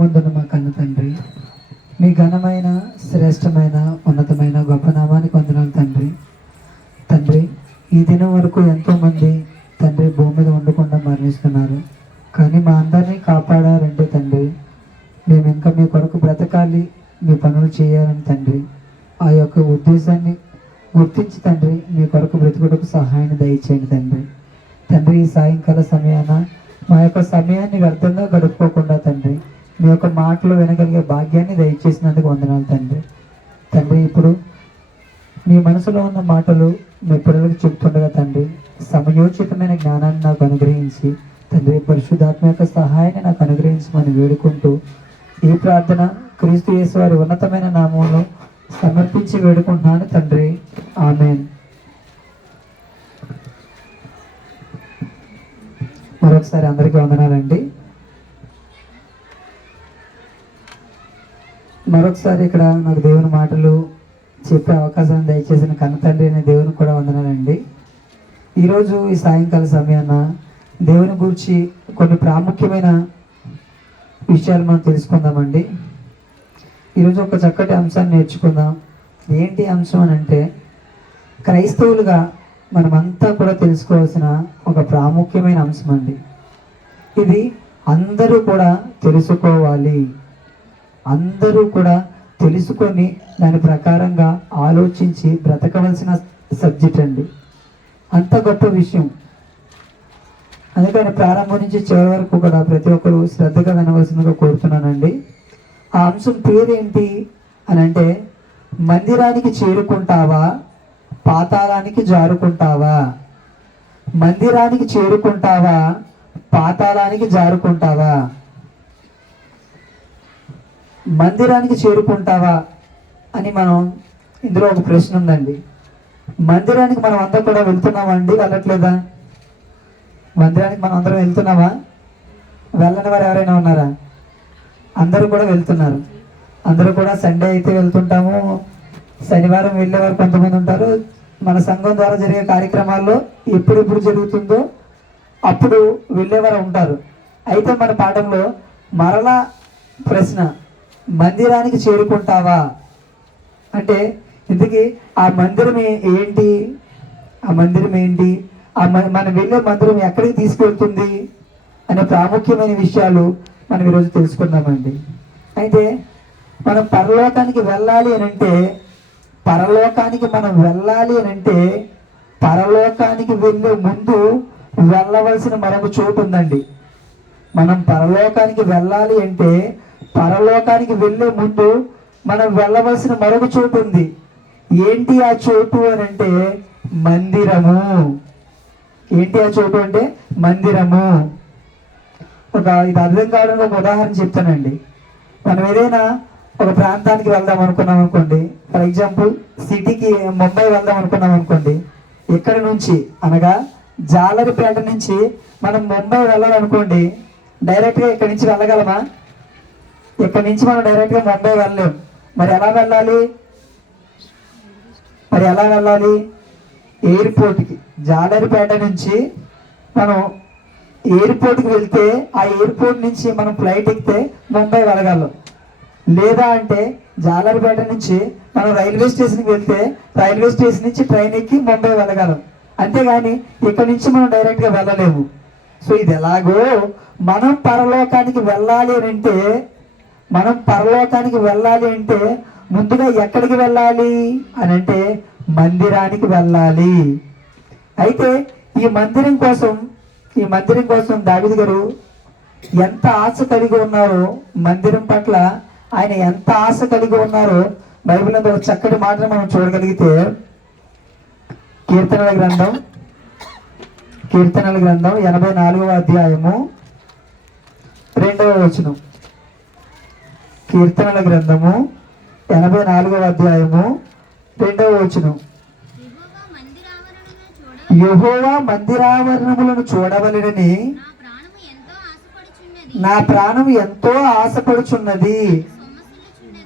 వందన మా కన్న తండ్రి, మీ ఘనమైన శ్రేష్టమైన ఉన్నతమైన గొప్ప నామానికి వందనాలు తండ్రి. తండ్రి, ఈ దినం వరకు ఎంతోమంది తండ్రి భూమి మీద ఉండకుండా మరణిస్తున్నారు, కానీ మా అందరినీ కాపాడారంటే తండ్రి, మేము ఇంకా మీ కొరకు బ్రతకాలి, మీ పనులు చేయాలని తండ్రి, ఆ యొక్క ఉద్దేశాన్ని గుర్తించి తండ్రి మీ కొరకు బ్రతుకుటకు సహాయాన్ని దయచేయండి తండ్రి. తండ్రి, ఈ సాయంకాల సమయాన మా యొక్క సమయాన్ని వ్యర్థంగా గడుపుకోకుండా తండ్రి మీ యొక్క మాటలు వినగలిగే భాగ్యాన్ని దయచేసినందుకు వందనాలు తండ్రి. తండ్రి, ఇప్పుడు మీ మనసులో ఉన్న మాటలు మీ పిల్లలకు చెప్తుండగా తండ్రి సమయోచితమైన జ్ఞానాన్ని నాకు అనుగ్రహించి తండ్రి పరిశుద్ధాత్మ యొక్క సహాయాన్ని నాకు అనుగ్రహించమని వేడుకుంటూ ఈ ప్రార్థన క్రీస్తు యేసు వారి ఉన్నతమైన నామంలో సమర్పించి వేడుకుంటున్నాను తండ్రి. ఆమేన్. మరొకసారి అందరికీ వందనాలండి. మరొకసారి ఇక్కడ నాకు దేవుని మాటలు చెప్పే అవకాశాన్ని దయచేసిన కన్న తండ్రి అనే దేవునికి కూడా వందనాలండి. ఈరోజు ఈ సాయంకాల సమయాన దేవుని గురించి కొన్ని ప్రాముఖ్యమైన విషయాలు మనం తెలుసుకుందామండి. ఈరోజు ఒక చక్కటి అంశాన్ని నేర్చుకుందాం. ఏంటి అంశం అని అంటే, క్రైస్తవులుగా మనమంతా కూడా తెలుసుకోవాల్సిన ఒక ప్రాముఖ్యమైన అంశం అండి. ఇది అందరూ కూడా తెలుసుకోవాలి, అందరూ కూడా తెలుసుకొని దాని ప్రకారంగా ఆలోచించి బ్రతకవలసిన సబ్జెక్ట్ అండి. అంత గొప్ప విషయం. అందుకని ప్రారంభం నుంచి చివరి వరకు కూడా ప్రతి ఒక్కరు శ్రద్ధగా వినవలసిందిగా కోరుతున్నానండి. ఆ అంశం పేరేంటి అని అంటే, మందిరానికి చేరుకుంటావా, పాతాళానికి జారుకుంటావా? మందిరానికి చేరుకుంటావా, పాతాళానికి జారుకుంటావా? మందిరానికి చేరుకుంటావా అని మనం ఇందులో ఒక ప్రశ్న ఉందండి. మందిరానికి మనం అంతా కూడా వెళ్తున్నామా అండి, వెళ్ళట్లేదా? మందిరానికి మనం అందరం వెళ్తున్నామా? వెళ్ళని వారు ఎవరైనా ఉన్నారా? అందరూ కూడా వెళ్తున్నారు. అందరూ కూడా సండే అయితే వెళ్తుంటాము, శనివారం వెళ్ళేవారు కొంతమంది ఉంటారు. మన సంఘం ద్వారా జరిగే కార్యక్రమాల్లో ఎప్పుడెప్పుడు జరుగుతుందో అప్పుడు వెళ్ళేవారు ఉంటారు. అయితే మన పాఠంలో మరలా ప్రశ్న, మందిరానికి చేరుకుంటావా అంటే ఇందుకే ఆ మందిరం ఏంటి, ఆ మందిరం ఏంటి, మనం వెళ్ళే మందిరం ఎక్కడికి తీసుకెళ్తుంది అనే ప్రాముఖ్యమైన విషయాలు మనం ఈరోజు తెలుసుకుందామండి. అయితే మనం పరలోకానికి వెళ్ళాలి అని అంటే, పరలోకానికి మనం వెళ్ళాలి అని అంటే పరలోకానికి వెళ్ళే ముందు వెళ్ళవలసిన మరొక చోటు ఉందండి. మనం పరలోకానికి వెళ్ళాలి అంటే పరలోకానికి వెళ్ళే ముందు మనం వెళ్ళవలసిన మరొక చోటు ఉంది. ఏంటి ఆ చోటు అని అంటే మందిరము. ఏంటి ఆ చోటు అంటే మందిరము. ఇది అర్థం కావడానికి ఒక ఉదాహరణ చెప్తానండి. మనం ఏదైనా ఒక ప్రాంతానికి వెళ్దాం అనుకున్నాం అనుకోండి, ఫర్ ఎగ్జాంపుల్ సిటీకి ముంబై వెళ్దాం అనుకున్నాం అనుకోండి, ఇక్కడ నుంచి అనగా జాలరిపేట నుంచి మనం ముంబై వెళ్ళాలనుకోండి, డైరెక్ట్గా ఇక్కడి నుంచి వెళ్ళగలమా? ఇక్కడి నుంచి మనం డైరెక్ట్గా ముంబై వెళ్ళలేం. మరి ఎలా వెళ్ళాలి? ఎయిర్పోర్ట్కి, జాలరిపేట నుంచి మనం ఎయిర్పోర్ట్కి వెళ్తే ఆ ఎయిర్పోర్ట్ నుంచి మనం ఫ్లైట్ ఎక్కితే ముంబై వెళ్ళగలం. లేదా అంటే జాలరిపేట నుంచి మనం రైల్వే స్టేషన్కి వెళ్తే రైల్వే స్టేషన్ నుంచి ట్రైన్ ఎక్కి ముంబై వెళ్ళగలం. అంతేగాని ఇక్కడ నుంచి మనం డైరెక్ట్గా వెళ్ళలేము. సో ఇది ఎలాగో మనం పరలోకానికి వెళ్ళాలి అంటే ముందుగా ఎక్కడికి వెళ్ళాలి అని అంటే మందిరానికి వెళ్ళాలి. అయితే ఈ మందిరం కోసం దావీదు గారు ఎంత ఆశ కలిగి ఉన్నారో, మందిరం పట్ల ఆయన ఎంత ఆశ కలిగి ఉన్నారో బైబిల్లో ఒక చక్కటి మాటను మనం చూడగలిగితే, కీర్తనల గ్రంథం 84వ అధ్యాయము 2వ వచనం. కీర్తనల గ్రంథము 84వ అధ్యాయము 2వ వచనం. యెహోవా మందిరావరణములను చూడవలెనని నా ప్రాణము ఎంతో ఆశపడుచున్నది,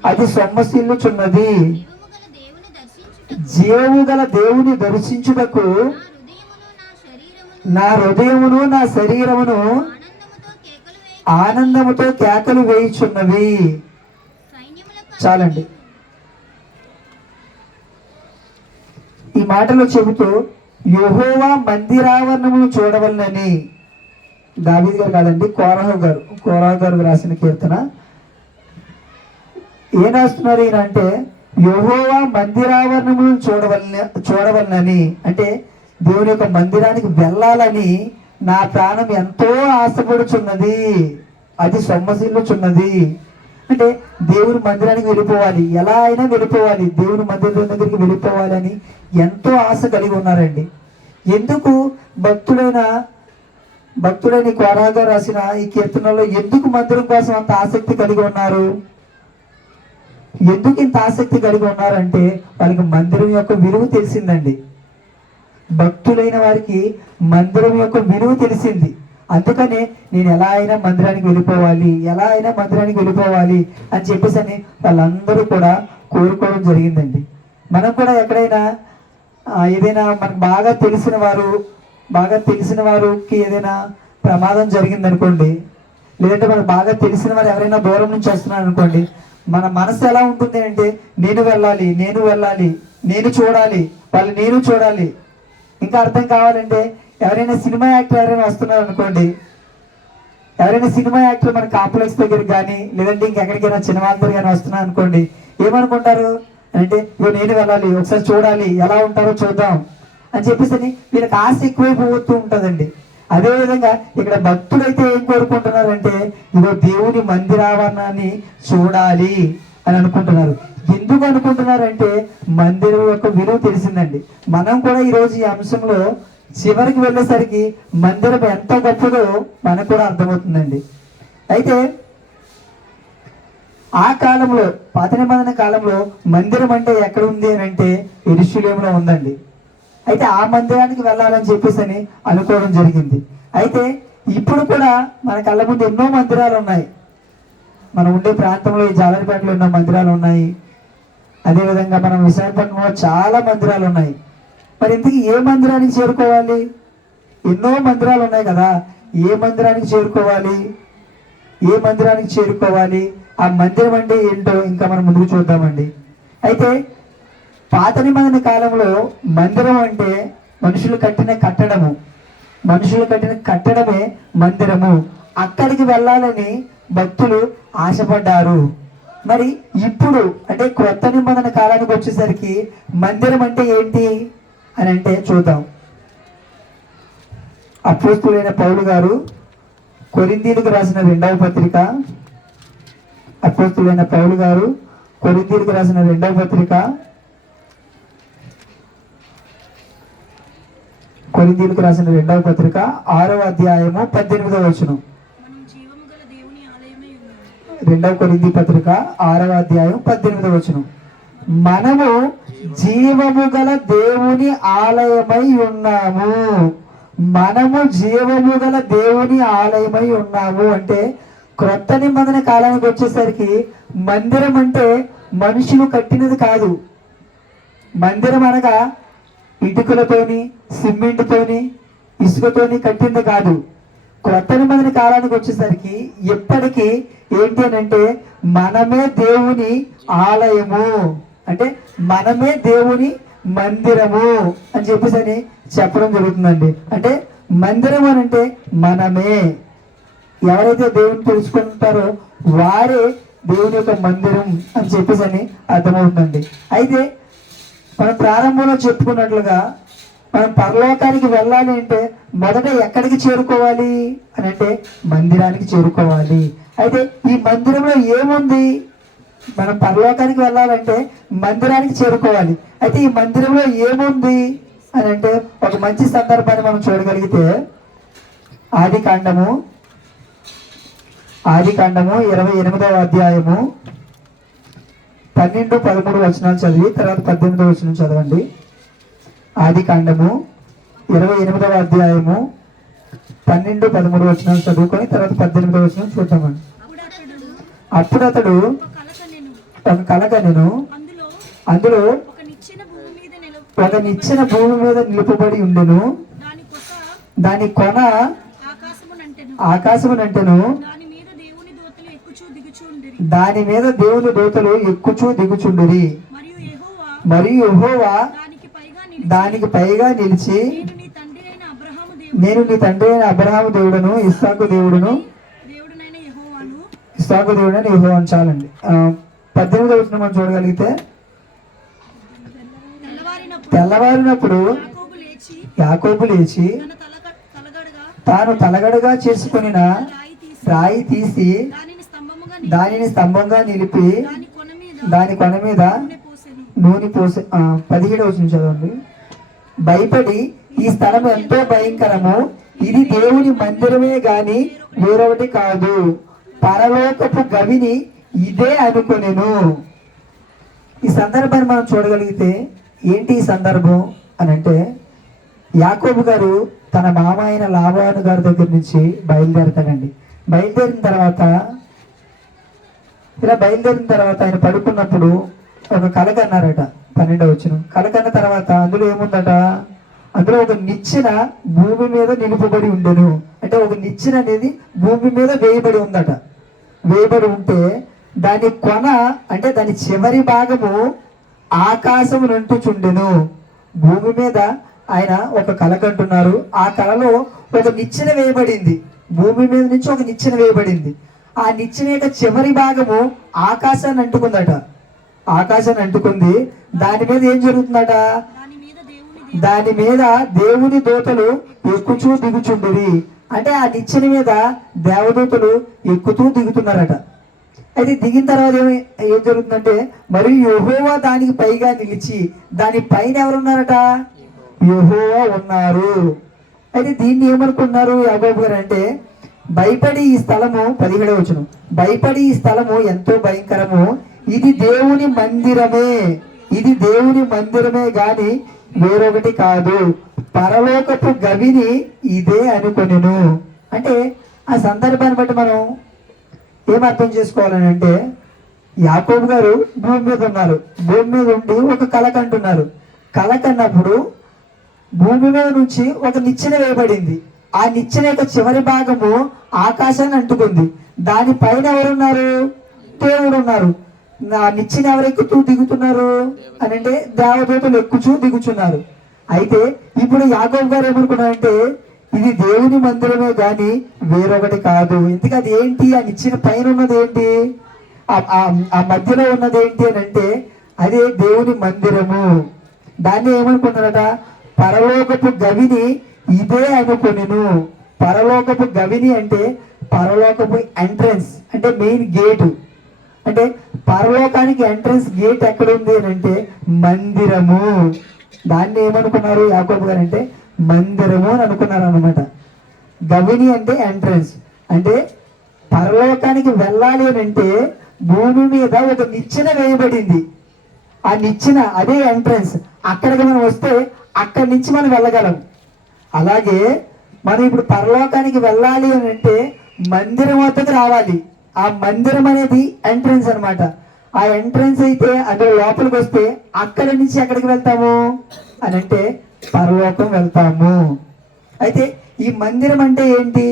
అది సొమ్మసిల్లుచున్నది. జీవము గల దేవుని దర్శించుటకు నా హృదయమును నా శరీరమును ఆనందముతో కేకలు వేయుచున్నవి. చాలండి. ఈ మాటలో చెబుతూ యెహోవా మందిరావరణమును చూడవలనని, దావీదు గారు కాదండి, కోరాహు గారు రాసిన కీర్తన. ఏం రాస్తున్నారు ఈయన అంటే, యెహోవా మందిరావరణమును చూడవలనని అంటే దేవుని యొక్క మందిరానికి వెళ్ళాలని నా ప్రాణం ఎంతో ఆశపడుచున్నది, అది సొమ్మసిల్లుచున్నది. అంటే దేవుని మందిరానికి వెళ్ళిపోవాలి, ఎలా అయినా వెళ్ళిపోవాలి, దేవుని మందిరం దగ్గరికి వెళ్ళిపోవాలి అని ఎంతో ఆశ కలిగి ఉన్నారండి. ఎందుకు భక్తుడైన కోరాగా రాసిన ఈ కీర్తనలో ఎందుకు మందిరం కోసం అంత ఆసక్తి కలిగి ఉన్నారు? ఎందుకు ఇంత ఆసక్తి కలిగి ఉన్నారంటే వాళ్ళకి మందిరం యొక్క విలువ తెలిసిందండి. భక్తులైన వారికి మందిరం యొక్క విలువ తెలిసింది. అందుకనే నేను ఎలా అయినా మందిరానికి వెళ్ళిపోవాలి అని చెప్పేసి వాళ్ళందరూ కూడా కోరుకోవడం జరిగిందండి. మనం కూడా ఎక్కడైనా ఏదైనా మనకు బాగా తెలిసిన వారికి ఏదైనా ప్రమాదం జరిగిందనుకోండి, లేదంటే మనకు బాగా తెలిసిన వారు ఎవరైనా దూరం నుంచి వస్తున్నారు అనుకోండి, మన మనసు ఎలా ఉంటుంది అంటే నేను వెళ్ళాలి, నేను చూడాలి. ఇంకా అర్థం కావాలంటే ఎవరైనా సినిమా యాక్టర్ వస్తున్నారు అనుకోండి, ఎవరైనా సినిమా యాక్టర్ మన కాంప్లెక్స్ దగ్గరికి కానీ లేదంటే ఇంకెక్కడికైనా సినిమాందరు కానీ వస్తున్నారు అనుకోండి, ఏమనుకుంటారు అంటే నేను వెళ్ళాలి, ఒకసారి చూడాలి, ఎలా ఉంటారో చూద్దాం అని చెప్పేసి వీళ్ళకి ఆశ ఎక్కువైపోతూ ఉంటుందండి. అదేవిధంగా ఇక్కడ భక్తులైతే ఏం కోరుకుంటున్నారంటే ఇదో దేవుని మందిరావరణాన్ని చూడాలి అని అనుకుంటున్నారు. ఎందుకు అనుకుంటున్నారంటే మందిరం యొక్క విలువ తెలిసిందండి. మనం కూడా ఈరోజు ఈ అంశంలో చివరికి వెళ్ళేసరికి మందిరం ఎంత గొప్పదో మనకు కూడా అర్థమవుతుందండి. అయితే ఆ కాలంలో, పాత నిబంధన కాలంలో మందిరం అంటే ఎక్కడ ఉంది అని అంటే యెరూషలేములో ఉందండి. అయితే ఆ మందిరానికి వెళ్ళాలని చెప్పేసి అనుకోవడం జరిగింది. అయితే ఇప్పుడు కూడా మన కళ్ళ ముందు ఎన్నో మందిరాలు ఉన్నాయి. మనం ఉండే ప్రాంతంలో ఈ జాలరిపేటలో ఎన్నో మందిరాలు ఉన్నాయి. అదేవిధంగా మనం విశాఖపట్నంలో చాలా మందిరాలు ఉన్నాయి. మరి ఇంతకీ ఏ మందిరానికి చేరుకోవాలి? ఎన్నో మందిరాలు ఉన్నాయి కదా, ఏ మందిరానికి చేరుకోవాలి? ఆ మందిరం అంటే ఏంటో ఇంకా మనం ముందుకు చూద్దామండి. అయితే పాత నిబంధన కాలంలో మందిరం అంటే మనుషులు కట్టిన కట్టడమే మందిరము. అక్కడికి వెళ్ళాలని భక్తులు ఆశపడ్డారు. మరి ఇప్పుడు అంటే క్రొత్త నిబంధన కాలానికి వచ్చేసరికి మందిరం అంటే ఏంటి అని అంటే చూద్దాం. అపోస్తలుడైన పౌలు గారు కొరింథీయులకు రాసిన రెండవ పత్రిక, కొరింథీయులకు రాసిన రెండవ పత్రిక 6వ అధ్యాయము 18వ వచనం. 2 కొరింథీ పత్రిక 6వ అధ్యాయం 18వ వచనం. మనము జీవము గల దేవుని ఆలయమై ఉన్నాము. అంటే క్రొత్త నిబంధన కాలానికి వచ్చేసరికి మందిరం అంటే మనుషులు కట్టినది కాదు. మందిరం అనగా ఇటుకలతోని, సిమెంట్తోని, ఇసుకతోని కట్టింది కాదు. క్రొత్త నిబంధన కాలానికి వచ్చేసరికి ఎప్పటికీ ఏంటి అని అంటే మనమే దేవుని ఆలయము, అంటే మనమే దేవుని మందిరము అని చెప్పేసి చెప్పడం జరుగుతుందండి. అంటే మందిరం అని అంటే మనమే, ఎవరైతే దేవుని తెలుసుకుంటారో వారే దేవుని యొక్క మందిరం అని చెప్పేసి అర్థమవుతుందండి. అయితే మనం ప్రారంభంలో చెప్పుకున్నట్లుగా మనం పరలోకానికి వెళ్ళాలి అంటే మొదట ఎక్కడికి చేరుకోవాలి అని అంటే మందిరానికి చేరుకోవాలి. అయితే ఈ మందిరంలో ఏముంది? మనం పరలోకానికి వెళ్ళాలంటే మందిరానికి చేరుకోవాలి. అయితే ఈ మందిరంలో ఏముంది అని అంటే ఒక మంచి సందర్భాన్ని మనం చూడగలిగితే ఆది కాండము 28వ అధ్యాయము 12-13 వచనాలు చదివి తర్వాత 18వ వచనం చదవండి. ఆది కాండము 28వ అధ్యాయము 12-13 వచనాలు చదువుకొని తర్వాత 18వ వచనం చూద్దామండి. అప్పుడు అతడు ఒక కల కనెను, అందులో ఒక నిచ్చెన భూమి మీద నిలుపబడి ఉండెను, దాని కొన ఆకాశమునంటెను, దాని మీద దేవుని దూతలు ఎక్కుచూ దిగుచుండిరి. మరియు యెహోవా దానికి పైగా నిలిచి నేను నీ తండ్రి అయిన అబ్రహాము దేవుడును ఇస్సాకు దేవుడును దేవుడనైన యెహోవాను ఇస్సాకు దేవుడని యెహోవా చాలండి. 18వ వచనం మనం చూడగలిగితే, తెల్లవారినప్పుడు యాకోబు లేచి తాను తలగడగా చేసుకొనిన రాయి తీసి దానిని స్తంభంగా నిలిపి దాని కొన మీద నూనె పోసి 17వ వచనం చదవండి. భయపడి, ఈ స్థలం ఎంతో భయంకరము, ఇది దేవుని మందిరమే గాని వేరొకటి కాదు, పరలోకపు గవిని ఇదే అనుకొనెను. ఈ సందర్భాన్ని మనం చూడగలిగితే ఏంటి ఈ సందర్భం అని అంటే, యాకోబు గారు తన మామ అయిన లాబాను గారి దగ్గర నుంచి బయలుదేరతాడండి. బయలుదేరిన తర్వాత ఆయన పడుకున్నప్పుడు ఒక కల కన్నారట. 12వ వచనం. కల కన్న తర్వాత అందులో ఏముందట, అందులో ఒక నిచ్చెన భూమి మీద నిలుపబడి ఉండెను. అంటే ఒక నిచ్చెన అనేది భూమి మీద వేయబడి ఉందట. వేయబడి ఉంటే దాని కొన అంటే దాని చివరి భాగము ఆకాశము నుంటుచుండెను. భూమి మీద ఆయన ఒక కల కంటున్నారు. ఆ కలలో ఒక నిచ్చెన వేయబడింది. భూమి మీద నుంచి ఒక నిచ్చెన వేయబడింది. ఆ నిచ్చెన యొక్క చివరి భాగము ఆకాశాన్ని అంటుకుందట. ఆకాశాన్ని అంటుకుంది. దాని మీద ఏం జరుగుతుందట, దాని మీద దేవుని దూతలు ఎక్కుచూ దిగుచుండిరి. అంటే ఆ నిచ్చెన మీద దేవదూతలు ఎక్కుతూ దిగుతున్నారట. అయితే దిగిన తర్వాత ఏం జరుగుతుందంటే, మరియు యెహోవా దానికి పైగా నిలిచి, దాని పైన ఎవరున్నారట, యెహోవా ఉన్నారు. అయితే దీన్ని ఏమనుకున్నారు యాకోబు గారు అంటే, భయపడి ఈ స్థలము 17వ వచనం, భయపడి ఈ స్థలము ఎంతో భయంకరము, ఇది దేవుని మందిరమే గాని వేరొకటి కాదు, పరలోకపు గవిని ఇదే అనుకొనెను. అంటే ఆ సందర్భాన్ని బట్టి మనం ఏం అర్థం చేసుకోవాలని అంటే, యాకోబు గారు భూమి మీద ఉన్నారు. భూమి మీద ఉండి ఒక కల కంటున్నారు. కల కన్నప్పుడు భూమి మీద నుంచి ఒక నిచ్చెన వేయబడింది. ఆ నిచ్చెన యొక్క చివరి భాగము ఆకాశాన్ని అంటుకుంది. దానిపైన ఎవరున్నారు, దేవుడు ఉన్నారు. ఆ నిచ్చెన ఎవరు ఎక్కుతూ దిగుతున్నారు అని అంటే, దేవదూతలు ఎక్కుచూ దిగుచున్నారు. అయితే ఇప్పుడు యాకోబు గారు ఏమనుకున్నారంటే, ఇది దేవుని మందిరమే గాని వేరొకటి కాదు. ఎందుకు అది ఏంటి, ఆ నిచ్చెన పైన ఉన్నది ఏంటి, ఆ మధ్యలో ఉన్నది ఏంటి అని అంటే, అదే దేవుని మందిరము. దాన్ని ఏమనుకున్నారట, పరలోకపు గవిని ఇదే అనుకొనెను. పరలోకపు గవిని అంటే పరలోకపు ఎంట్రన్స్, అంటే మెయిన్ గేటు. అంటే పరలోకానికి ఎంట్రన్స్ గేట్ ఎక్కడ ఉంది అని అంటే మందిరము. దాన్ని ఏమనుకున్నారు యాకోబు గారు అంటే మందిరము అని అనుకున్నారు అన్నమాట. గవిని అంటే ఎంట్రన్స్. అంటే పరలోకానికి వెళ్ళాలి అని అంటే భూమి మీద ఒక నిచ్చెన వేయబడింది. ఆ నిచ్చెన అదే ఎంట్రన్స్. అక్కడికి మనం వస్తే అక్కడి నుంచి మనం వెళ్ళగలం. అలాగే మనం ఇప్పుడు పరలోకానికి వెళ్ళాలి అని అంటే మందిరం వద్దకు రావాలి. ఆ మందిరం అనేది ఎంట్రన్స్ అన్నమాట. ఆ ఎంట్రన్స్ అయితే అందులో లోపలికి వస్తే అక్కడి నుంచి ఎక్కడికి వెళ్తాము అని అంటే పరలోకం వెళ్తాము. అయితే ఈ మందిరం అంటే ఏంటి,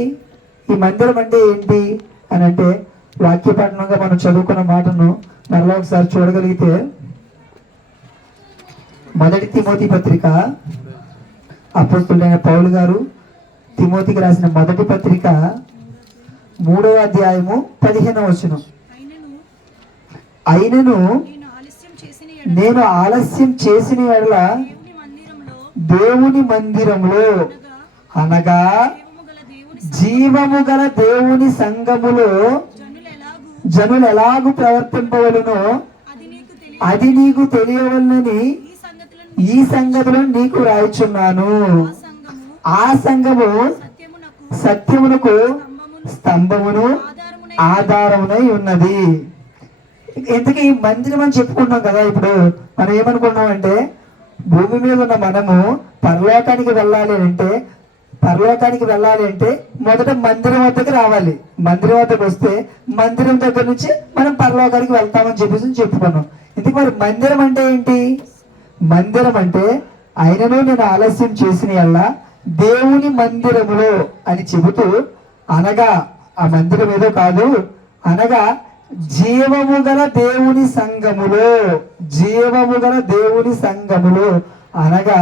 ఈ మందిరం అంటే ఏంటి అని అంటే వాక్యపఠనంగా మనం చదువుకున్న మాటను మరలా ఒకసారి చూడగలిగితే, 1 తిమోతి పత్రిక, అపోస్తలుడైన పౌలు గారు తిమోతికి రాసిన 1 పత్రిక 3వ అధ్యాయము 15వ వచనం. అయినను నేను ఆలస్యం చేసిన ఎడల దేవుని మందిరంలో అనగా జీవము గల దేవుని సంఘములో జనులు ఎలాగూ ప్రవర్తింపవలనో అది నీకు తెలియవలనని ఈ సంగతులను నీకు రాయిచున్నాను. ఆ సంఘము సత్యమునకు స్తంభమును ఆధారమునై ఉన్నది. ఇంతకీ ఈ మందిరం అని చెప్పుకుంటున్నాం కదా. ఇప్పుడు మనం ఏమనుకున్నాం అంటే, భూమి మీద ఉన్న మనము పరలోకానికి వెళ్ళాలి అంటే మొదట మందిరం వద్దకు రావాలి. మందిరం వద్దకు వస్తే మందిరం దగ్గర నుంచి మనం పరలోకానికి వెళ్తామని చెప్పేసి చెప్పుకున్నాం. ఇంతకు మరి మందిరం అంటే ఏంటి? మందిరం అంటే అయినను నేను ఆలస్యం చేసిన యెడల దేవుని మందిరములో అని చెబుతూ, అనగా ఆ మందిరం ఏదో కాదు, అనగా జీవము గల దేవుని సంఘములో, జీవము గల దేవుని సంఘములో అనగా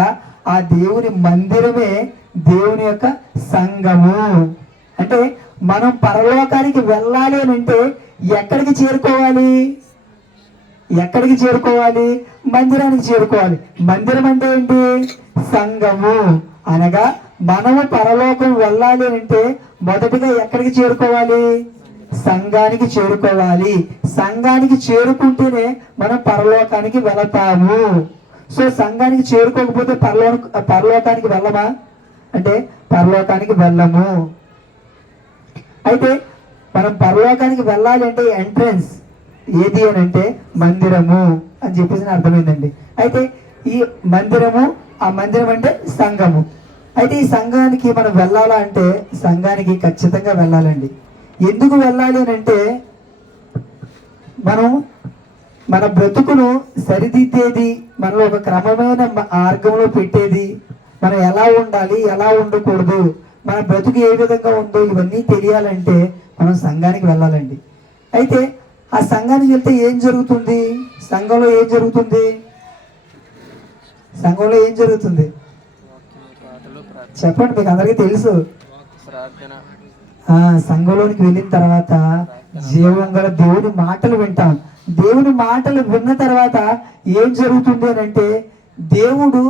ఆ దేవుని మందిరమే దేవుని యొక్క సంఘము. అంటే మనం పరలోకానికి వెళ్ళాలి అని అంటే ఎక్కడికి చేరుకోవాలి? ఎక్కడికి చేరుకోవాలి? మందిరానికి చేరుకోవాలి. మందిరం అంటే ఏంటి? సంఘము. అనగా మనము పరలోకం వెళ్ళాలి అని అంటే మొదటిగా ఎక్కడికి చేరుకోవాలి? సంఘానికి చేరుకోవాలి. సంఘానికి చేరుకుంటేనే మనం పరలోకానికి వెళతాము. సో సంఘానికి చేరుకోకపోతే పరలోకానికి వెళ్ళమా అంటే పరలోకానికి వెళ్ళము. అయితే మనం పరలోకానికి వెళ్ళాలి అంటే ఎంట్రన్స్ ఏది అని అంటే మందిరము అని చెప్పేసి అర్థమైందండి. అయితే ఈ మందిరము, ఆ మందిరం అంటే సంఘము. అయితే ఈ సంఘానికి మనం వెళ్ళాలా అంటే సంఘానికి ఖచ్చితంగా వెళ్ళాలండి. ఎందుకు వెళ్ళాలి అని అంటే మనం మన బ్రతుకును సరిదిద్దేది, మనలో ఒక క్రమమైన మార్గంలో పెట్టేది, మనం ఎలా ఉండాలి, ఎలా ఉండకూడదు, మన బ్రతుకు ఏ విధంగా ఉందో ఇవన్నీ తెలియాలంటే మనం సంఘానికి వెళ్ళాలండి. అయితే ఆ సంఘానికి వెళ్తే ఏం జరుగుతుంది? సంఘంలో ఏం జరుగుతుంది? సంఘంలో ఏం జరుగుతుంది చెప్పండి, మీకు అందరికీ తెలుసు. సంఘంలోనికి వెళ్ళిన తర్వాత జీవం గల దేవుని మాటలు వింటాం. దేవుని మాటలు విన్న తర్వాత ఏం జరుగుతుంది అని అంటే దేవుడు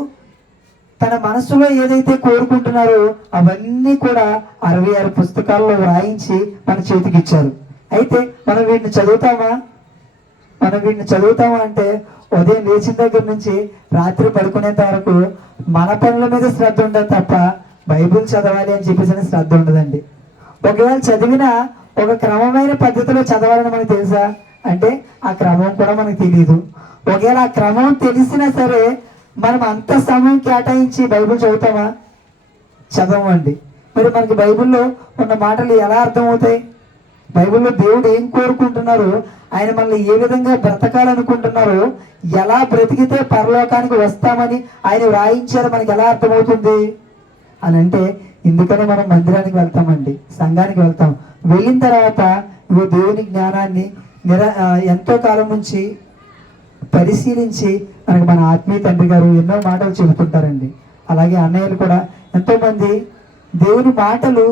తన మనసులో ఏదైతే కోరుకుంటున్నారో అవన్నీ కూడా 66 పుస్తకాల్లో వ్రాయించి మన చేతికి ఇచ్చారు. అయితే మనం వీటిని చదువుతామా? మనం వీటిని చదువుతామా అంటే ఉదయం లేచిన దగ్గర నుంచి రాత్రి పడుకునేంత వరకు మన పనుల మీద శ్రద్ధ ఉండదు తప్ప బైబిల్ చదవాలి అని చెప్పేసి శ్రద్ధ ఉండదండి. ఒకవేళ చదివినా ఒక క్రమమైన పద్ధతిలో చదవాలని మనకు తెలుసా అంటే ఆ క్రమం కూడా మనకు తెలియదు. ఒకవేళ ఆ క్రమం తెలిసినా సరే మనం అంత సమయం కేటాయించి బైబిల్ చదువుతామా? చదవండి. మరి మనకి బైబిల్లో ఉన్న మాటలు ఎలా అర్థమవుతాయి? బైబిల్లో దేవుడు ఏం కోరుకుంటున్నారు, ఆయన మనల్ని ఏ విధంగా బ్రతకాలనుకుంటున్నారో, ఎలా బ్రతికితే పరలోకానికి వస్తామని ఆయన వ్రాయించారో మనకి ఎలా అర్థమవుతుంది అని అంటే ఇందుకనే మనం మందిరానికి వెళ్తామండి, సంఘానికి వెళ్తాం. వెళ్ళిన తర్వాత ఇగో దేవుని జ్ఞానాన్ని ఎంతో కాలం నుంచి పరిశీలించి మనకి మన ఆత్మీయ తండ్రి గారు ఎన్నో మాటలు చెబుతుంటారండి. అలాగే అన్నయ్యలు కూడా ఎంతోమంది దేవుని మాటలు,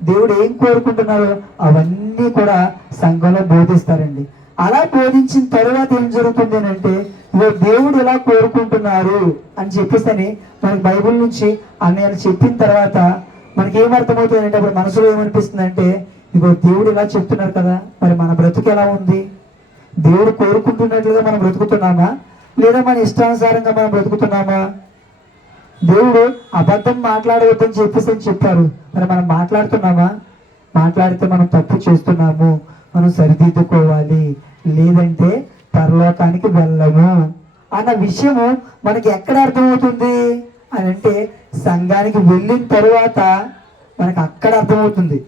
దేవుడు ఏం కోరుకుంటున్నారో అవన్నీ కూడా సంఘంలో బోధిస్తారండి. అలా బోధించిన తర్వాత ఏం జరుగుతుంది అని అంటే ఇగో దేవుడు ఎలా కోరుకుంటున్నారు అని చెప్పేసి మనకి బైబిల్ నుంచి అన్నయ్యలు చెప్పిన తర్వాత మనకి ఏమర్థమవుతుంది అంటే అప్పుడు మనసులో ఏమనిపిస్తుంది అంటే ఇగో దేవుడు ఇలా చెప్తున్నారు కదా, మరి మన బ్రతుకు ఎలా ఉంది? దేవుడు కోరుకుంటున్నట్లుగా మనం బ్రతుకుతున్నామా లేదా మన ఇష్టానుసారంగా మనం బ్రతుకుతున్నామా? దేవుడు అబద్ధం మాట్లాడవద్దని చెప్పేసి చెప్పారు, మరి మనం మాట్లాడుతున్నామా? మాట్లాడితే మనం తప్పు చేస్తున్నాము, మనం సరిదిద్దుకోవాలి, లేదంటే పరలోకానికి వెళ్ళము అన్న విషయము మనకి ఎక్కడ అర్థమవుతుంది అని అంటే సంఘానికి వెళ్ళిన తరువాత మనకు అక్కడ అర్థమవుతుంది.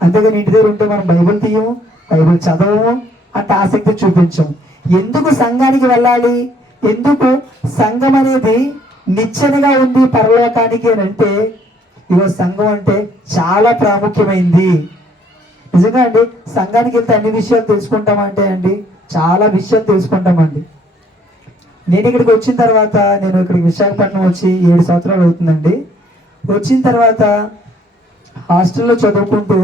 అంతేగాని ఇంటి దగ్గర ఉంటే మనం బైబిల్ తీయము, బైబిల్ చదవము, అంత ఆసక్తి చూపించము. ఎందుకు సంఘానికి వెళ్ళాలి? ఎందుకు సంఘం అనేది నిచ్చెనగా ఉంది పరలోకానికి అని అంటే ఇగో సంఘం అంటే చాలా ప్రాముఖ్యమైంది. నిజంగా అండి, సంఘానికి వెళ్తే అన్ని విషయాలు తెలుసుకుంటామంటే అండి చాలా విషయాలు తెలుసుకుంటామండి. నేను ఇక్కడికి వచ్చిన తర్వాత, నేను ఇక్కడికి విశాఖపట్నం వచ్చి 7 సంవత్సరాలు అవుతుందండి. వచ్చిన తర్వాత హాస్టల్లో చదువుకుంటూ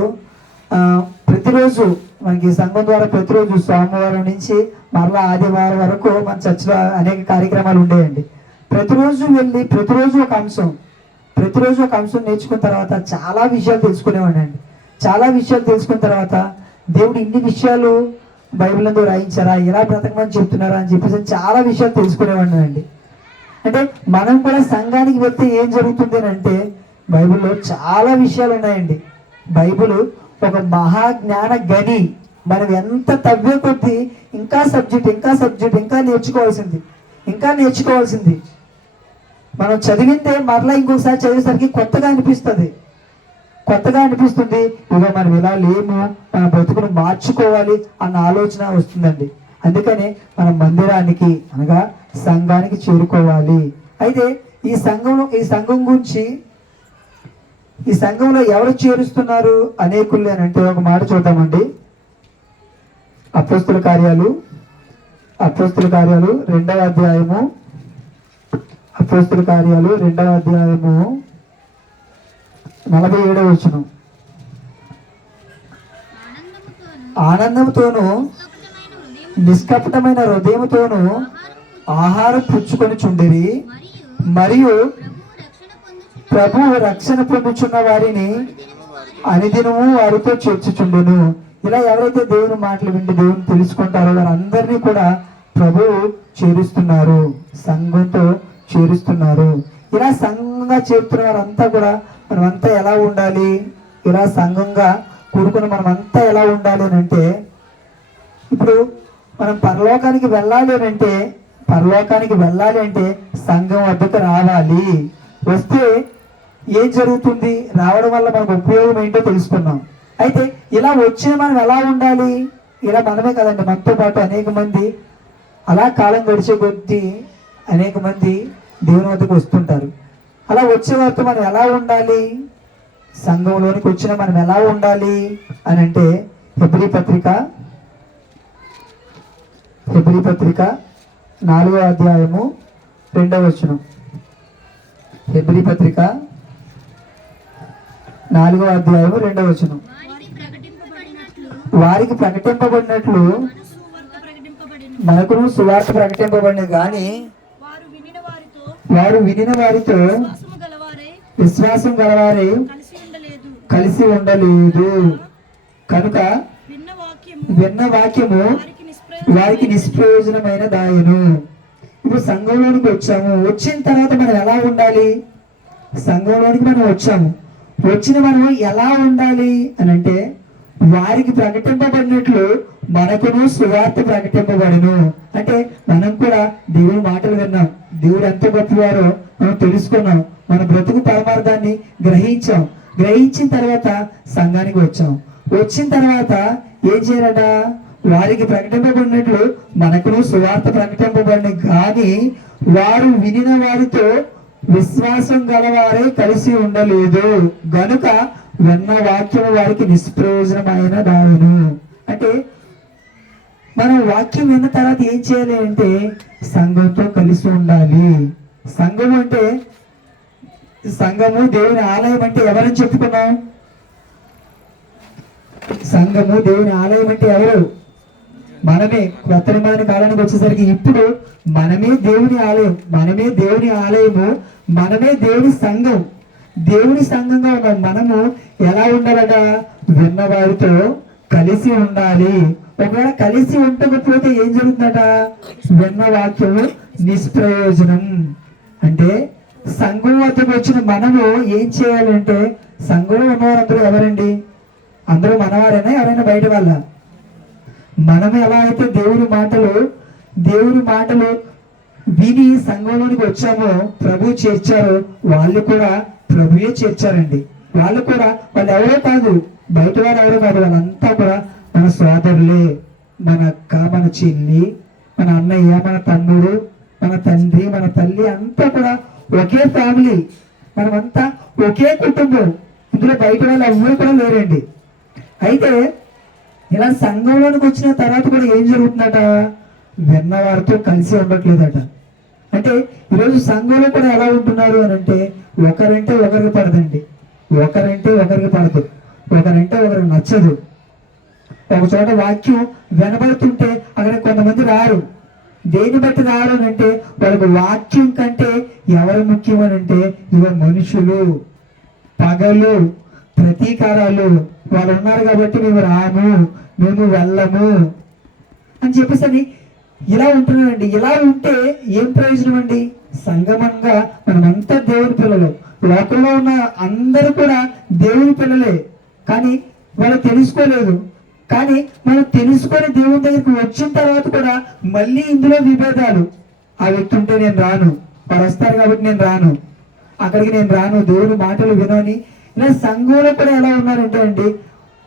ప్రతిరోజు మనకి సంఘం ద్వారా ప్రతిరోజు సోమవారం నుంచి మరలా ఆదివారం వరకు మన చర్చిలో అనేక కార్యక్రమాలు ఉండేయండి. ప్రతిరోజు వెళ్ళి ప్రతిరోజు ఒక అంశం నేర్చుకున్న తర్వాత చాలా విషయాలు తెలుసుకునేవాడిని అండి. చాలా విషయాలు తెలుసుకున్న తర్వాత దేవుడు ఇన్ని విషయాలు బైబిల్ నందు రాయించారా, ఎలా బ్రతకమని చెప్తున్నారా అని చెప్పేసి చాలా విషయాలు తెలుసుకునేవాడిని అండి. అంటే మనం కూడా సంఘానికి వెళ్తే ఏం జరుగుతుంది అని అంటే బైబిల్లో చాలా విషయాలు ఉన్నాయండి. బైబిల్ ఒక మహాజ్ఞాన గని. మనం ఎంత తవ్వే కొద్దీ ఇంకా సబ్జెక్ట్ ఇంకా నేర్చుకోవాల్సింది. మనం చదివితే మరలా ఇంకొకసారి చదివేసరికి కొత్తగా అనిపిస్తుంది. ఇక మనం ఇలా లేము, మన బ్రతుకును మార్చుకోవాలి అన్న ఆలోచన వస్తుందండి. అందుకనే మనం మందిరానికి అనగా సంఘానికి చేరుకోవాలి. అయితే ఈ సంఘం గురించి, ఈ సంఘంలో ఎవరు చేరుస్తున్నారు అనేకులు అని అంటే ఒక మాట చూద్దామండి. అపోస్తుల కార్యాలు 2వ అధ్యాయము అపోస్తుల కార్యాలు 2వ అధ్యాయము 47వ వచనం. ఆనందముతోను నిష్కపటమైన హృదయముతోను ఆహారం పుచ్చుకొని చుండిరి, మరియు ప్రభువు రక్షణ పొందుచున్న వారిని అనుదినము వారితో చేర్చుచుండును. ఇలా ఎవరైతే దేవుని మాటలు వింటూ దేవుని తెలుసుకుంటారో వారందరినీ కూడా ప్రభువు చేరుస్తున్నారు, సంఘంతో చేరుస్తున్నారు. ఇలా సంఘంగా చేరుతున్న వారంతా కూడా మనమంతా ఎలా ఉండాలి, ఇలా సంఘంగా కూడుకుని మనమంతా ఎలా ఉండాలి అని అంటే, ఇప్పుడు మనం పరలోకానికి వెళ్ళాలి అంటే సంఘం వద్దకు రావాలి. వస్తే ఏం జరుగుతుంది, రావడం వల్ల మనకు ఉపయోగం ఏంటో తెలుసుకున్నాం. అయితే ఇలా వచ్చిన మనం ఎలా ఉండాలి, ఇలా మనమే కదండి, మనతో పాటు అనేక మంది అలా కాలం గడిచే కొద్దీ అనేక మంది దేవుని వద్దకు వస్తుంటారు. అలా వచ్చే వారితో మనం ఎలా ఉండాలి, సంఘంలోనికి వచ్చిన మనం ఎలా ఉండాలి అని అంటే హెబ్రీ పత్రిక 4వ అధ్యాయము 2వ వచనం. హెబ్రీ పత్రిక 4వ అధ్యాయము 2వ వచనం. వారికి ప్రకటింపబడినట్లు మనకును సువార్త ప్రకటింపబడిన గాని వారు వినిన వారితో విశ్వాసం గలవారే కలిసి ఉండలేదు. కనుక విన్న వాక్యము వారికి నిష్ప్రయోజనమైన దాయను. ఇప్పుడు సంఘంలోనికి వచ్చాము, వచ్చిన తర్వాత మనం ఎలా ఉండాలి, సంఘంలోనికి మనం వచ్చాము, వచ్చిన మనం ఎలా ఉండాలి అని అంటే వారికి ప్రకటింపబడినట్లు మనకును సువార్త ప్రకటింపబడును. అంటే మనం కూడా దేవుని మాటలు విన్నాం, దేవుడు ఎంత గొప్పవారో మనం తెలుసుకున్నాం, మన బ్రతుకు పరమార్థాన్ని గ్రహించిన తర్వాత సంఘానికి వచ్చాం. వచ్చిన తర్వాత ఏం చేయాలట, వారికి ప్రకటింపబడినట్లు మనకును సువార్త ప్రకటింపబడిన కానీ వారు వినిన వారితో విశ్వాసం గలవారే కలిసి ఉండలేదు. గనుక విన్న వాక్యం వారికి నిష్ప్రయోజనమైన దాయను. అంటే మనం వాక్యం విన్న తర్వాత ఏం చేయాలి అంటే సంఘంతో కలిసి ఉండాలి. సంఘం అంటే సంఘము దేవుని ఆలయం అంటే ఎవరని చెప్పుకున్నాం, సంఘము దేవుని ఆలయం అంటే ఎవరు, మనమే. కొత్త నిబంధన కాలానికి వచ్చేసరికి ఇప్పుడు మనమే దేవుని ఆలయం, మనమే దేవుని ఆలయము, మనమే దేవుని సంఘం, దేవుని సంఘంగా ఉన్నాం. మనము ఎలా ఉండాలట, విన్నవారితో కలిసి ఉండాలి. ఒకవేళ కలిసి ఉండకపోతే ఏం జరుగుతుందట, విన్న వాక్యము నిష్ప్రయోజనం. అంటే సంఘం వద్దకు వచ్చిన మనము ఏం చేయాలంటే, సంఘంలో ఉన్నవారందరూ ఎవరండి, అందరూ మనవారేనా, ఎవరైనా బయట వాళ్ళ? మనం ఎలా అయితే దేవుని మాటలు విని సంఘంలోనికి వచ్చామో ప్రభు చేర్చారో వాళ్ళు కూడా ప్రభుయే చేర్చారండి. వాళ్ళు ఎవరో కాదు, బయట వారు ఎవరో కాదు, వాళ్ళంతా కూడా మన సోదరులే, మన అక్క, మన చెల్లి, మన అన్నయ్య, మన తమ్ముడు, మన తండ్రి, మన తల్లి, అంతా కూడా ఒకే ఫ్యామిలీ, మనమంతా ఒకే కుటుంబం. ఇందులో బయట వాళ్ళు ఎవరు కూడా లేరండి. అయితే ఇలా సంఘంలోనికి వచ్చిన తర్వాత కూడా ఏం జరుగుతుందట, విన్నవారితో కలిసి ఉండట్లేదట. అంటే ఈరోజు సంఘంలో కూడా ఎలా ఉంటున్నారు అని అంటే ఒకరంటే ఒకరికి పడదండి, ఒకరంటే ఒకరికి పడదు, ఒకరంటే ఒకరికి నచ్చదు. ఒక చోట వాక్యం వినబడుతుంటే అక్కడ కొంతమంది రారు. దేని బట్టి రారు అని అంటే వాళ్ళకి వాక్యం కంటే ఎవరు ముఖ్యమని అంటే ఇవ మనుషులు, పగలు, ప్రతీకారాలు, వాళ్ళు ఉన్నారు కాబట్టి మేము రాము, మేము వెళ్ళము అని చెప్పేసి ఇలా ఉంటున్నారండి. ఇలా ఉంటే ఏం ప్రయోజనం అండి, సంగమంగా మనమంతా దేవుని పిల్లలు, లోకంలో ఉన్న అందరూ కూడా దేవుని పిల్లలే, కానీ వాళ్ళు తెలుసుకోలేదు. కానీ మనం తెలుసుకొని దేవుని దగ్గరికి వచ్చిన తర్వాత కూడా మళ్ళీ ఇందులో విభేదాలు. ఆ వ్యక్తి ఉంటే నేను రాను, వారు వస్తారు కాబట్టి నేను రాను, అక్కడికి నేను రాను, దేవుని మాటలు వినని. ఇలా సంఘంలో కూడా ఎలా ఉన్నారంటే అండి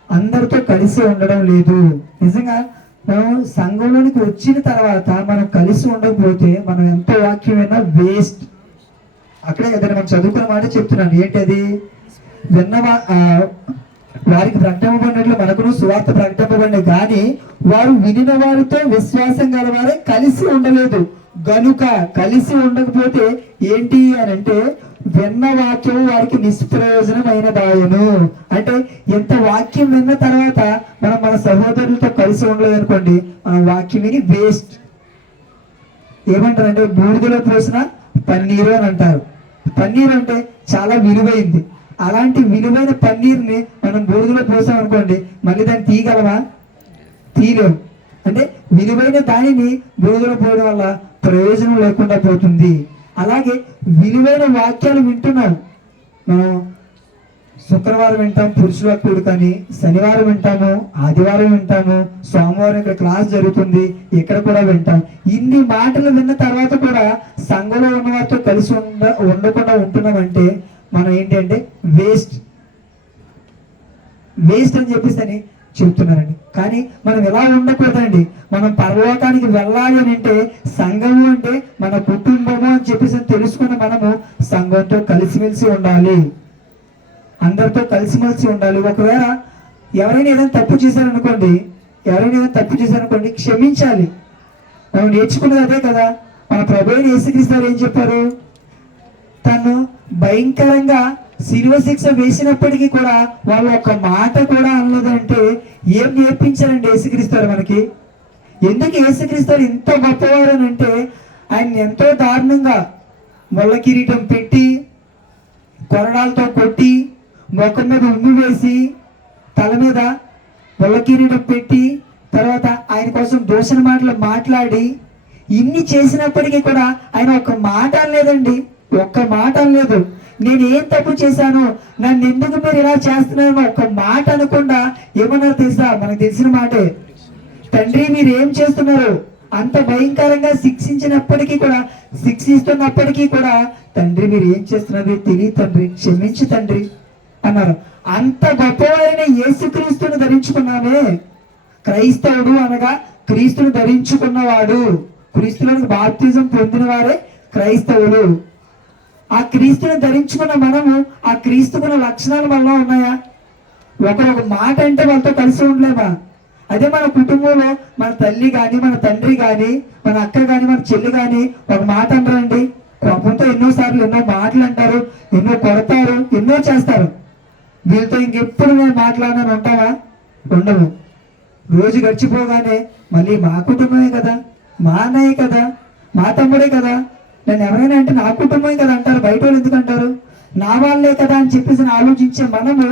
అందరితో కలిసి ఉండడం లేదు. నిజంగా మనం సంఘంలోనికి వచ్చిన తర్వాత మనం కలిసి ఉండకపోతే మనం ఎంతో వాక్యం విన్నా వేస్ట్. అక్కడే కదా మనం చదువుకున్న మాట చెప్తున్నాను, ఏంటది, వారికి ప్రకటింపబడినట్లు మనకును సువార్త ప్రకటింపబడిన కానీ వారు వినిన వారితో విశ్వాసం గలవారే కలిసి ఉండలేదు. గనుక కలిసి ఉండకపోతే ఏంటి అని అంటే విన్న వాక్యం వారికి నిష్ప్రయోజనమైనదాయను. అంటే ఎంత వాక్యం విన్న తర్వాత మనం మన సహోదరులతో కలిసి ఉండలేదు అనుకోండి, మన వాక్యం విని వేస్ట్. ఏమంటారంటే బూడిదలో పోసిన పన్నీరు అని అంటారు. పన్నీరు అంటే చాలా విలువైంది. అలాంటి విలువైన పన్నీర్ని మనం బూడిదలో పోసాం అనుకోండి, మళ్ళీ దాన్ని తీయగలమా? తీయలేము. అంటే విలువైన దానిని బూడిదలో పోయడం వల్ల ప్రయోజనం లేకుండా పోతుంది. అలాగే విలువైన వాక్యాలు వింటున్నాం. మనం శుక్రవారం వింటాం పురుషుల కూడుకని, శనివారం వింటాము, ఆదివారం వింటాము, సోమవారం ఇక్కడ క్లాస్ జరుగుతుంది, ఇక్కడ కూడా వింటాం. ఇన్ని మాటలు విన్న తర్వాత కూడా సంఘంలో ఉన్న వారితో కలిసి ఉండకుండా ఉంటున్నామంటే మనం ఏంటంటే వేస్ట్ అని చెప్పేసి అని చెప్తున్నారండి. కానీ మనం ఎలా ఉండకూడదండి. మనం పరలోకానికి వెళ్ళాలి అని అంటే సంఘము అంటే మన కుటుంబము అని చెప్పేసి తెలుసుకున్న మనము సంఘంతో కలిసిమెలిసి ఉండాలి, అందరితో కలిసిమెలిసి ఉండాలి. ఒకవేళ ఎవరైనా ఏదైనా తప్పు చేశారనుకోండి క్షమించాలి. మనం నేర్చుకున్నది అదే కదా. మన ప్రభువైన యేసుక్రీస్తు ఏం చెప్పారు? తను భయంకరంగా శిలువ శిక్ష వేసినప్పటికీ కూడా వాళ్ళు ఒక మాట కూడా అనలేదంటే ఏం నేర్పించారండి యేసుక్రీస్తు మనకి? ఎందుకు యేసుక్రీస్తు ఇంత గొప్పవారు అని అంటే ఆయన ఎంతో దారుణంగా ముళ్ళ కిరీటం పెట్టి, కొరడాలతో కొట్టి, ముఖం మీద ఉమ్మి వేసి, తల మీద ముళ్ళ కిరీటం పెట్టి, తర్వాత ఆయన కోసం దూషణ మాటలు మాట్లాడి ఇన్ని చేసినప్పటికీ కూడా ఆయన ఒక్క మాట అనలేదండి. ఒక్క మాట అనలేదు. నేను ఏం తప్పు చేశాను, నన్ను ఎందుకు మీరు ఇలా చేస్తున్నారో ఒక్క మాట అనకుండా ఏమన్నారు తెలుసా? మనకు తెలిసిన మాటే, తండ్రి మీరు ఏం చేస్తున్నారు? అంత భయంకరంగా శిక్షిస్తున్నప్పటికీ కూడా తండ్రి మీరు ఏం చేస్తున్నారు తెలియదు తండ్రి, క్షమించు తండ్రి అన్నారు. అంత గొప్పవారైన యేసుక్రీస్తుని ధరించుకున్నామే. క్రైస్తవుడు అనగా క్రీస్తుని ధరించుకున్నవాడు. క్రీస్తులోనికి బాప్తిజం పొందిన వారే క్రైస్తవులు. ఆ క్రీస్తుని ధరించుకున్న మనము ఆ క్రీస్తుకున్న లక్షణాలు మనలో ఉన్నాయా? ఒకరొక మాట అంటే వాళ్ళతో కలిసి ఉండలేమా? అదే మన కుటుంబంలో మన తల్లి కానీ, మన తండ్రి కానీ, మన అక్క కానీ, మన చెల్లి కానీ ఒక మాట అంటారండి. కోపంతో ఎన్నోసార్లు ఎన్నో మాటలు అంటారు, ఎన్నో కొడతారు, ఎన్నో చేస్తారు. వీళ్ళతో ఇంకెప్పుడు మేము మాట్లాడని ఉంటావా? ఉండవు. రోజు గడిచిపోగానే మళ్ళీ మా కుటుంబమే కదా, మా అన్నయ్య కదా, మా తమ్ముడే కదా, నన్ను ఎవరైనా అంటే నా కుటుంబమే కదా అంటారు. బయట వాళ్ళు ఎందుకు అంటారు? నా వాళ్ళే కదా అని చెప్పేసి ఆలోచించే మనము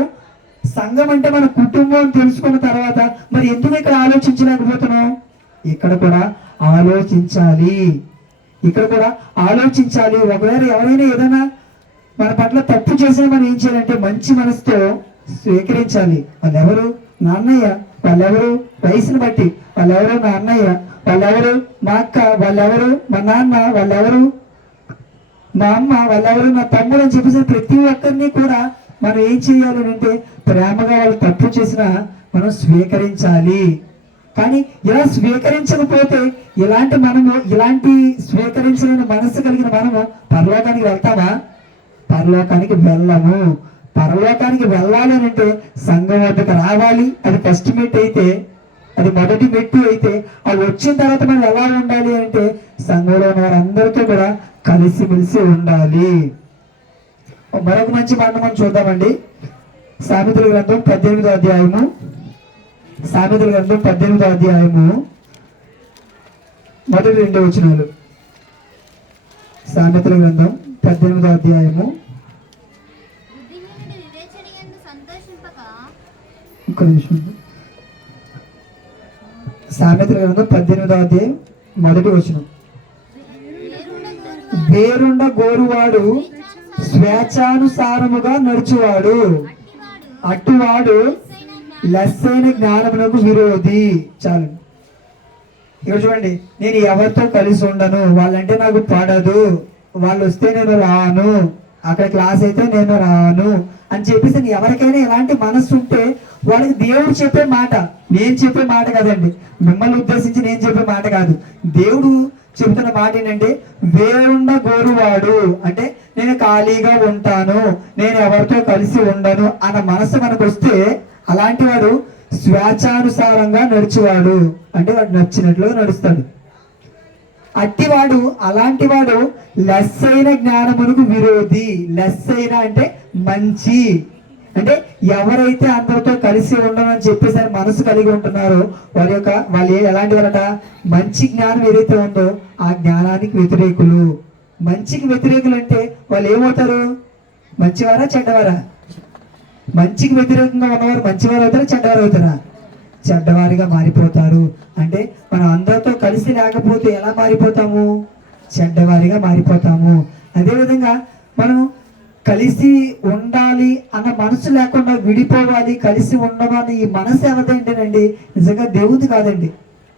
సంఘం అంటే మన కుటుంబం తెలుసుకున్న తర్వాత మరి ఎందుకు ఇక్కడ ఆలోచించలేకపోతున్నాం? ఇక్కడ కూడా ఆలోచించాలి. ఒకవేళ ఎవరైనా ఏదైనా మన పట్ల తప్పు చేసినా మనం ఏం చేయాలంటే మంచి మనసుతో స్వీకరించాలి. వాళ్ళెవరు? నా అన్నయ్య. వాళ్ళెవరు? వయసుని బట్టి వాళ్ళెవరు? నా అన్నయ్య. వాళ్ళెవరు? మా అక్క. వాళ్ళెవరు? మా నాన్న. వాళ్ళెవరు? మా అమ్మ. వాళ్ళెవరు? నా తమ్ముడు అని చెప్పేసి ప్రతి ఒక్కరిని కూడా మనం ఏం చేయాలి అంటే ప్రేమగా వాళ్ళు తప్పు చేసినా మనం స్వీకరించాలి. కానీ ఇలా స్వీకరించకపోతే ఇలాంటి స్వీకరించలేని మనసు కలిగిన మనము పరలోకానికి వెళ్తామా? పరలోకానికి వెళ్ళము. పరలోకానికి వెళ్ళాలి అని అంటే సంఘం వద్దకు రావాలి. అది ఫస్ట్ మెట్టు అయితే, అది మొదటి మెట్టు అయితే, అది వచ్చిన తర్వాత మనం ఎలా ఉండాలి అంటే సంఘంలో ఉన్న వారందరితో కూడా కలిసిమెలిసి ఉండాలి. మరొక మంచి మాట మనం చూద్దామండి. సామెతల గ్రంథం 18వ అధ్యాయము మొదటి 2 వచనాలు. సామెతల గ్రంథం 18వ అధ్యాయము సామెతల గ్రంథం 18వ అధ్యాయం మొదటి వచనం. వేరుండ గోరువాడు స్వేచ్ఛానుసారముగా నడుచువాడు, అట్టువాడు లెస్సైన జ్ఞానమునకు విరోధి. చాలు. ఇక్కడ చూడండి, నేను ఎవరితో కలిసి ఉండను, వాళ్ళంటే నాకు పడదు, వాళ్ళు వస్తే నేను రాను, అక్కడ క్లాస్ అయితే నేను రాను అని చెప్పేసి ఎవరికైనా ఎలాంటి మనస్సు ఉంటే వాళ్ళకి దేవుడు చెప్పే మాట, నేను చెప్పే మాట కదండి, మిమ్మల్ని ఉద్దేశించి నేను చెప్పే మాట కాదు. దేవుడు చెబుతున్న మాట ఏంటంటే వేరుండ గోరువాడు అంటే నేను ఖాళీగా ఉంటాను, నేను ఎవరితో కలిసి ఉండను అన్న మనసు మనకు వస్తే అలాంటి వాడు స్వేచ్ఛానుసారంగా నడిచేవాడు, అంటే వాడు నచ్చినట్లుగా నడుస్తాడు. అట్టివాడు అలాంటి వాడు లెస్సైన జ్ఞానమునకు విరోధి. లెస్సైన అంటే మంచి, అంటే ఎవరైతే అందరితో కలిసి ఉండమని చెప్పేసి మనసు కలిగి ఉంటున్నారో వాళ్ళు ఎలాంటి వాళ్ళట, మంచి జ్ఞానం ఏదైతే ఉందో ఆ జ్ఞానానికి వ్యతిరేకులు. మంచికి వ్యతిరేకులు అంటే వాళ్ళు ఏమవుతారు? మంచివారా చెడ్డవారా? మంచికి వ్యతిరేకంగా ఉన్నవారు మంచివారు అవుతారా చెడ్డవారు అవుతారా? చెడ్డవారిగా మారిపోతారు. అంటే మనం అందరితో కలిసి లేకపోతే ఎలా మారిపోతాము? చెడ్డవారిగా మారిపోతాము. అదేవిధంగా మనం కలిసి ఉండాలి అన్న మనసు లేకుండా విడిపోవాలి, కలిసి ఉండమని ఈ మనసు ఎవరిదేంటేనండి? నిజంగా దేవుడిది కాదండి,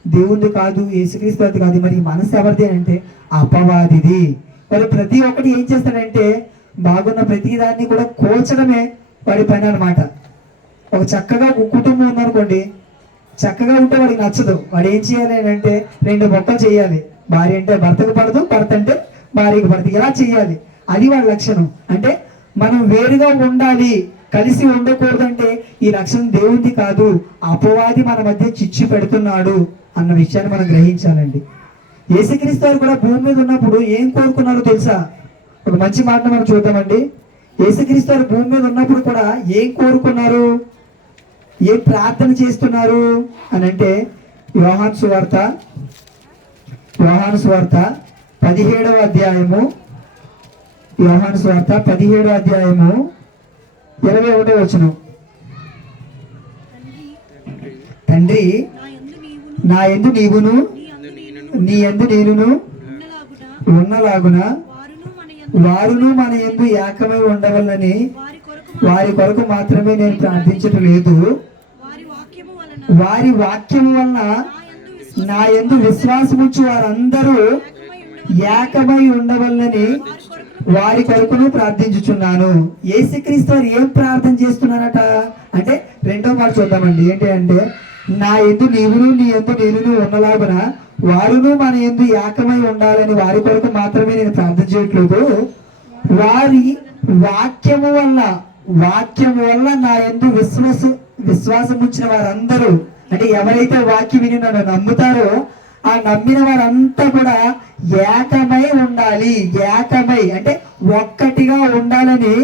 దేవుడిది కాదు, యేసుక్రీస్తు కాదు. మరి ఈ మనసు ఎవరిది అంటే అపవాదిది. మరి ప్రతి ఒక్కటి ఏం చేస్తాడంటే బాగున్న ప్రతి దాన్ని కూడా కోల్చడమే వాడి పని అనమాట. ఒక చక్కగా కుటుంబం ఉందనుకోండి, చక్కగా ఉంటే వాడికి నచ్చదు. వాడు ఏం చేయాలి అంటే రెండు మొక్కలు చేయాలి. భార్య అంటే భర్తకు పడదు, భర్త అంటే భార్యకు పడదు, ఇలా చేయాలి. అది వాడి లక్షణం. అంటే మనం వేరుగా ఉండాలి, కలిసి ఉండకూడదంటే ఈ లక్షణం దేవుడిది కాదు, అపవాది మన మధ్య చిచ్చు పెడుతున్నాడు అన్న విషయాన్ని మనం గ్రహించాలండి. యేసుక్రీస్తు వారు కూడా భూమి మీద ఉన్నప్పుడు ఏం కోరుకున్నారో తెలుసా? ఒక మంచి మాట మనం చూద్దామండి. యేసుక్రీస్తు వారు భూమి మీద ఉన్నప్పుడు కూడా ఏం కోరుకున్నారు, ఏం ప్రార్థన చేస్తున్నారు అని అంటే యోహాను సువార్త 17వ అధ్యాయము, యోహాను సువార్త 17వ అధ్యాయము 21వ వచనం. తండ్రి నా యందు నీవును నీ యందు నేనును ఉన్నలాగున వారును మన యందు ఏకమై ఉండవలనని వారి కొరకు మాత్రమే నేను ప్రార్థించటం లేదు, వారి వాక్యము వలన నా యందు విశ్వాసముంచు వారందరూ ఏకమై ఉండవలనని వారి కొరకును ప్రార్థించుచున్నాను. యేసుక్రీస్తు వారు ఏం ప్రార్థన చేస్తున్నారట అంటే రెండో మాట చూద్దామండి. ఏంటి అంటే నా యందు నీవును నీ యందు నేనును ఉన్నలాగున వారును మన యందు ఏకమై ఉండాలని వారి కొరకు మాత్రమే నేను ప్రార్థన చేయట్లేదు, వారి వాక్యము వల్ల నా యందు విశ్వాసం ఉంచిన వారందరూ, అంటే ఎవరైతే వాక్యం విని నన్ను నమ్ముతారో ఆ నమ్మిన వారంతా కూడా ఏకమై ఉండాలి. ఏకమై అంటే ఒక్కటిగా ఉండాలని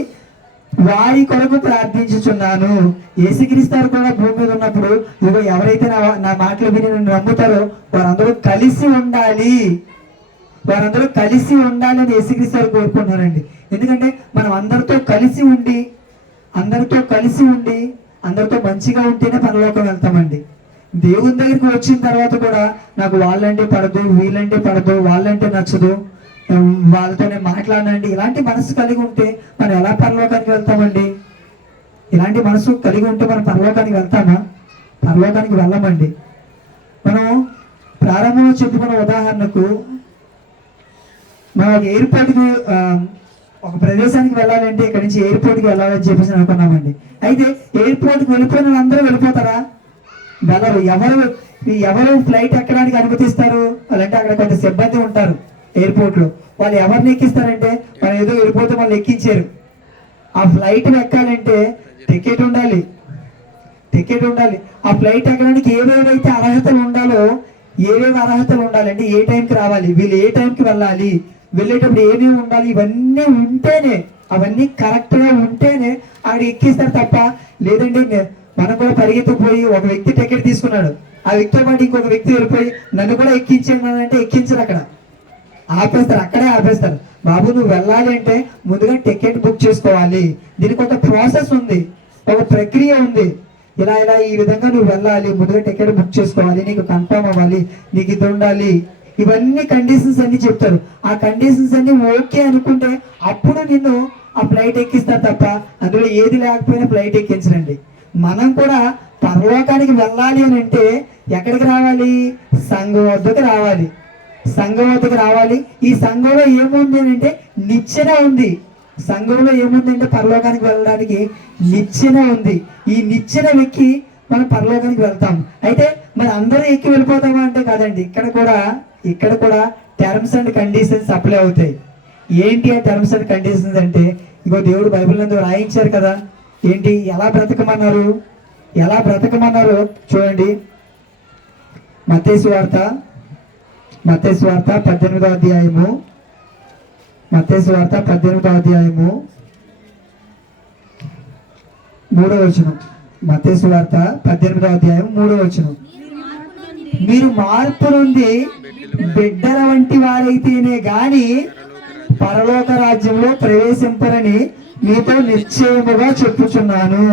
వారి కొరకు ప్రార్థించుచున్నాను. యేసుక్రీస్తు వారు కూడా భూమి మీద ఉన్నప్పుడు ఇదిగో ఎవరైతే నా మాటలు విని నన్ను నమ్ముతారో వారందరూ కలిసి ఉండాలి, వారందరూ కలిసి ఉండాలని యేసుక్రీస్తు వారు కోరుకుంటున్నారండి. ఎందుకంటే మనం అందరితో కలిసి ఉండి అందరితో మంచిగా ఉంటేనే పరలోకం వెళ్తామండి. దేవుని దగ్గరికి వచ్చిన తర్వాత కూడా నాకు వాళ్ళంటే పడదు, వీళ్ళంటే పడదు, వాళ్ళంటే నచ్చదు, వాళ్ళతో నేను మాట్లాడనండి, ఇలాంటి మనసు కలిగి ఉంటే మనం ఎలా పరలోకానికి వెళ్తామండి? ఇలాంటి మనసు కలిగి ఉంటే మనం పరలోకానికి వెళ్తామా? పరలోకానికి వెళ్ళమండి. మనం ప్రారంభంలో చెప్పుకున్న ఉదాహరణకు మనం ఎయిర్పోర్ట్కి ఒక ప్రదేశానికి వెళ్ళాలంటే ఇక్కడి నుంచి ఎయిర్పోర్ట్కి వెళ్ళాలని చెప్పేసి అనుకున్నామండి. అయితే ఎయిర్పోర్ట్కి వెళ్ళిపోయిన అందరూ వెళ్ళిపోతారా? వెళ్ళరు. ఎవరు ఫ్లైట్ ఎక్కడానికి అనుమతిస్తారు? వాళ్ళంటే అక్కడ కొంత సిబ్బంది ఉంటారు ఎయిర్పోర్ట్లో. వాళ్ళు ఎవరిని ఎక్కిస్తారంటే మనం ఏదో వెళ్ళిపోతే వాళ్ళు ఎక్కించారు. ఆ ఫ్లైట్ ఎక్కాలంటే టికెట్ ఉండాలి. ఆ ఫ్లైట్ ఎక్కడానికి ఏవేవైతే అర్హతలు ఉండాలో ఏవేవి అర్హతలు ఉండాలంటే ఏ టైంకి రావాలి, వీళ్ళు ఏ టైంకి వెళ్ళాలి, వెళ్ళేటప్పుడు ఏమేమి ఉండాలి, ఇవన్నీ ఉంటేనే, అవన్నీ కరెక్ట్గా ఉంటేనే ఆవిడ ఎక్కిస్తారు తప్ప లేదంటే మనం కూడా పరిగెత్తుకుపోయి ఒక వ్యక్తి టికెట్ తీసుకున్నాడు, ఆ వ్యక్తితో పాటు ఇంకొక వ్యక్తి వెళ్ళిపోయి నన్ను కూడా ఎక్కించండి అంటే ఎక్కించరు. అక్కడ ఆపేస్తారు, అక్కడే ఆపేస్తారు. బాబు నువ్వు వెళ్ళాలి అంటే ముందుగా టికెట్ బుక్ చేసుకోవాలి, దీనికి ఒక ప్రాసెస్ ఉంది, ఒక ప్రక్రియ ఉంది, ఇలా ఈ విధంగా నువ్వు వెళ్ళాలి, ముందుగా టికెట్ బుక్ చేసుకోవాలి, నీకు కన్ఫర్మ్ అవ్వాలి, నీకు ఇది ఉండాలి, ఇవన్నీ కండిషన్స్ అన్ని చెప్తారు. ఆ కండిషన్స్ అన్ని ఓకే అనుకుంటే అప్పుడు నిన్ను ఆ ఫ్లైట్ ఎక్కిస్తారు తప్ప అందులో ఏది లేకపోయినా ఫ్లైట్ ఎక్కించరండి. మనం కూడా పరలోకానికి వెళ్ళాలి అని అంటే ఎక్కడికి రావాలి? సంఘం వద్దకు రావాలి. ఈ సంఘంలో ఏముంది అని అంటే నిచ్చెన ఉంది. సంఘంలో ఏముందంటే పరలోకానికి వెళ్ళడానికి నిచ్చెన ఉంది. ఈ నిచ్చెన ఎక్కి మనం పరలోకానికి వెళ్తాం. అయితే మరి అందరూ ఎక్కి వెళ్ళిపోతామా అంటే కాదండి. ఇక్కడ కూడా టర్మ్స్ అండ్ కండిషన్స్ అప్లై అవుతాయి. ఏంటి ఆ టర్మ్స్ అండ్ కండిషన్స్ అంటే ఇగో దేవుడు బైబిల్ నందు రాయించారు కదా. ఏంటి ఎలా బ్రతకమన్నారు? ఎలా బ్రతకమన్నారో చూడండి. మత్తయి సువార్త 18వ అధ్యాయము, మత్తయి సువార్త 18వ అధ్యాయము 3వ వచనం. మత్తయి సువార్త 18వ అధ్యాయం 3వ వచనం. మీరు మార్పు నుండి బిడ్డల వంటి వారైతేనే గాని పరలోక రాజ్యంలో ప్రవేశింపరని మీతో నిశ్చయముగా చెప్పుచున్నాను.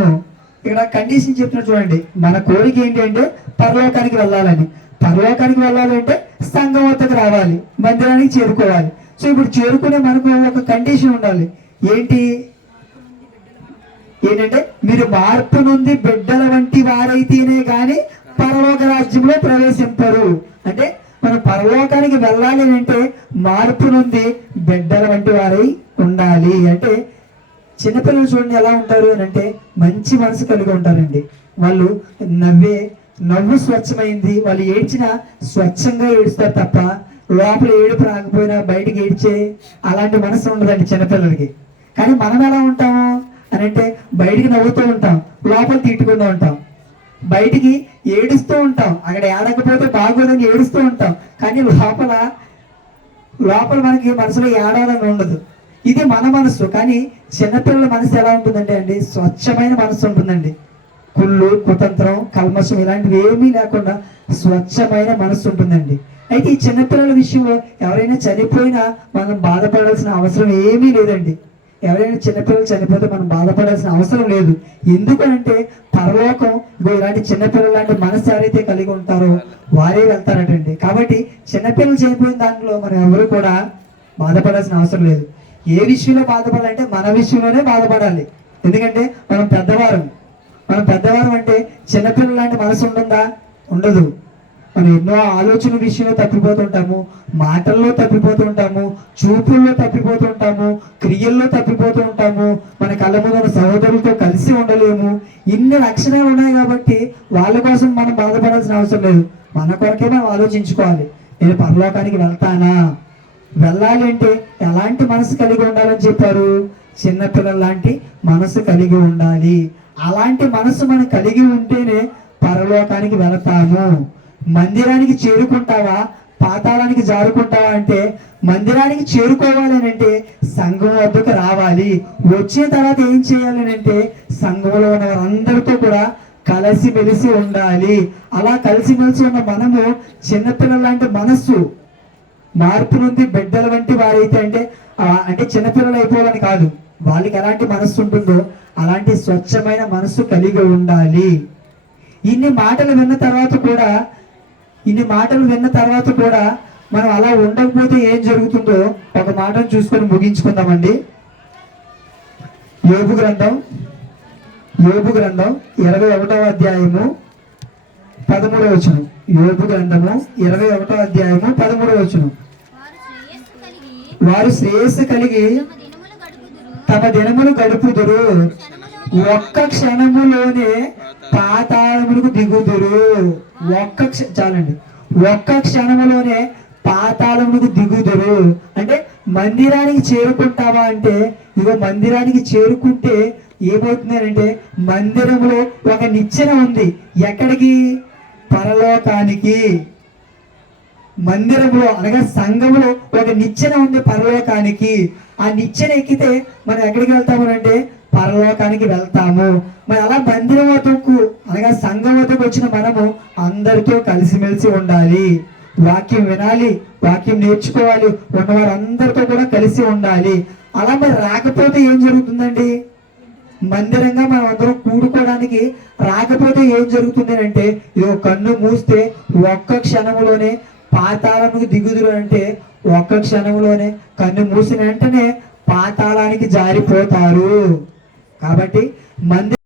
ఇక్కడ కండిషన్ చెప్పిన చూడండి. మన కోరిక ఏంటి అంటే పరలోకానికి వెళ్ళాలని. పరలోకానికి వెళ్ళాలంటే సంఘం వద్దకు రావాలి, మందిరానికి చేరుకోవాలి. సో ఇప్పుడు చేరుకునే మనకు ఒక కండిషన్ ఉండాలి. ఏంటంటే మీరు మార్పు నుండి బిడ్డల వంటి వారైతేనే గాని పరలోక రాజ్యంలో ప్రవేశింపరు. అంటే మనం పరలోకానికి వెళ్ళాలి అంటే మార్పు నుండి బిడ్డల వంటి వారై ఉండాలి. అంటే చిన్నపిల్లలు చూడండి ఎలా ఉంటారు అని అంటే మంచి మనసు కలిగి ఉంటారండి. వాళ్ళు నవ్వు స్వచ్ఛమైంది. వాళ్ళు ఏడ్చిన స్వచ్ఛంగా ఏడుస్తారు తప్ప లోపల ఏడుపు రాకపోయినా బయటికి ఏడ్చే అలాంటి మనసు ఉండదండి చిన్నపిల్లలకి. కానీ మనం ఎలా ఉంటాము అని అంటే బయటికి నవ్వుతూ ఉంటాం, లోపల తిట్టుకుంటూ ఉంటాం, బయటికి ఏడుస్తూ ఉంటాం, అక్కడ ఏడకపోతే బాగోదని ఏడుస్తూ ఉంటాం. కానీ లోపల మనకి మనసులో ఏడాలని ఉండదు. ఇది మన మనసు. కానీ చిన్నపిల్లల మనసు ఎలా ఉంటుందంటే అండి స్వచ్ఛమైన మనసు ఉంటుందండి. కుళ్ళు, కుతంత్రం, కల్మషం ఇలాంటివి ఏమీ లేకుండా స్వచ్ఛమైన మనసు ఉంటుందండి. అయితే ఈ చిన్నపిల్లల విషయంలో ఎవరైనా చనిపోయినా మనం బాధపడాల్సిన అవసరం ఏమీ లేదండి. ఎవరైనా చిన్నపిల్లలు చనిపోతే మనం బాధపడాల్సిన అవసరం లేదు. ఎందుకంటే పరలోకం ఇలాంటి చిన్నపిల్లలు లాంటి మనసు ఎవరైతే కలిగి ఉంటారో వారే వెళ్తారటండి. కాబట్టి చిన్నపిల్లలు చనిపోయిన దాంట్లో మనం ఎవరు కూడా బాధపడాల్సిన అవసరం లేదు. ఏ విషయంలో బాధపడాలంటే మన విషయంలోనే బాధపడాలి. ఎందుకంటే మనం పెద్దవారం అంటే చిన్నపిల్లల లాంటి మనసు ఉంటుందా? ఉండదు. మనం ఎన్నో ఆలోచన విషయంలో తప్పిపోతుంటాము, మాటల్లో తప్పిపోతుంటాము, చూపుల్లో తప్పిపోతుంటాము, క్రియల్లో తప్పిపోతూ ఉంటాము. మన కళ్ళ ముందు సహోదరులతో కలిసి ఉండలేము. ఇన్ని లక్షణాలు ఉన్నాయి కాబట్టి వాళ్ళ కోసం మనం బాధపడాల్సిన అవసరం లేదు. మన కొరకే మనం ఆలోచించుకోవాలి. నేను పరలోకానికి వెళ్తానా? వెళ్ళాలి అంటే ఎలాంటి మనసు కలిగి ఉండాలని చెప్పారు? చిన్నపిల్లల లాంటి మనసు కలిగి ఉండాలి. అలాంటి మనసు మనం కలిగి ఉంటేనే పరలోకానికి వెళతాము. మందిరానికి చేరుకుంటావా, పాతాళానికి జారుకుంటావా అంటే మందిరానికి చేరుకోవాలి అని అంటే సంఘం వద్దకు రావాలి. వచ్చిన తర్వాత ఏం చేయాలి అని అంటే సంఘంలో ఉన్న వారందరితో కూడా కలిసిమెలిసి ఉండాలి. అలా కలిసిమెలిసి ఉన్న మనము చిన్నపిల్లల లాంటి మనస్సు, మార్పు నుండి బిడ్డల వంటి వారైతే అంటే చిన్నపిల్లలు అయిపోవాలని కాదు, వాళ్ళకి ఎలాంటి మనస్సు ఉంటుందో అలాంటి స్వచ్ఛమైన మనస్సు కలిగి ఉండాలి. ఇన్ని మాటలు విన్న తర్వాత కూడా మనం అలా ఉండకపోతే ఏం జరుగుతుందో ఒక మాటను చూసుకొని ముగించుకుందామండి. యోబు గ్రంథం 21వ అధ్యాయము 13వ వచనం. యోబు గ్రంథము 21వ అధ్యాయము 13వ వచనం. వారు శ్రేయస్సు కలిగి తమ దినములు గడుపుదురు, ఒక్క క్షణములోనే పాతాళములకు దిగుదురు. చాలండి, ఒక్క క్షణములోనే పాతాళములకు దిగుదురు. అంటే మందిరానికి చేరుకుంటావా అంటే ఇగో మందిరానికి చేరుకుంటే ఏమవుతుంది అంటే మందిరంలో ఒక నిచ్చెన ఉంది. ఎక్కడికి? పరలోకానికి. మందిరంలో అనగా సంఘంలో ఒక నిచ్చెన ఉంది పరలోకానికి. ఆ నిచ్చెన ఎక్కితే మనం ఎక్కడికి వెళ్తాము అంటే పరలోకానికి వెళ్తాము. మరి అలా మందిరం వద్దకు అనగా సంఘం వద్దకు వచ్చిన మనము అందరితో కలిసిమెలిసి ఉండాలి, వాక్యం వినాలి, వాక్యం నేర్చుకోవాలి, ఉన్నవారందరితో కూడా కలిసి ఉండాలి. అలా మరి రాకపోతే ఏం జరుగుతుందండి? మందిరంగా మనం అందరం కూడుకోవడానికి రాకపోతే ఏం జరుగుతుంది అంటే ఇదో కన్ను మూస్తే ఒక్క క్షణంలోనే పాతాళముకు దిగుదురు. అంటే ఒక్క క్షణంలోనే కన్ను మూసిన వెంటనే పాతాళానికి జారిపోతారు. కాబట్టి మందిరం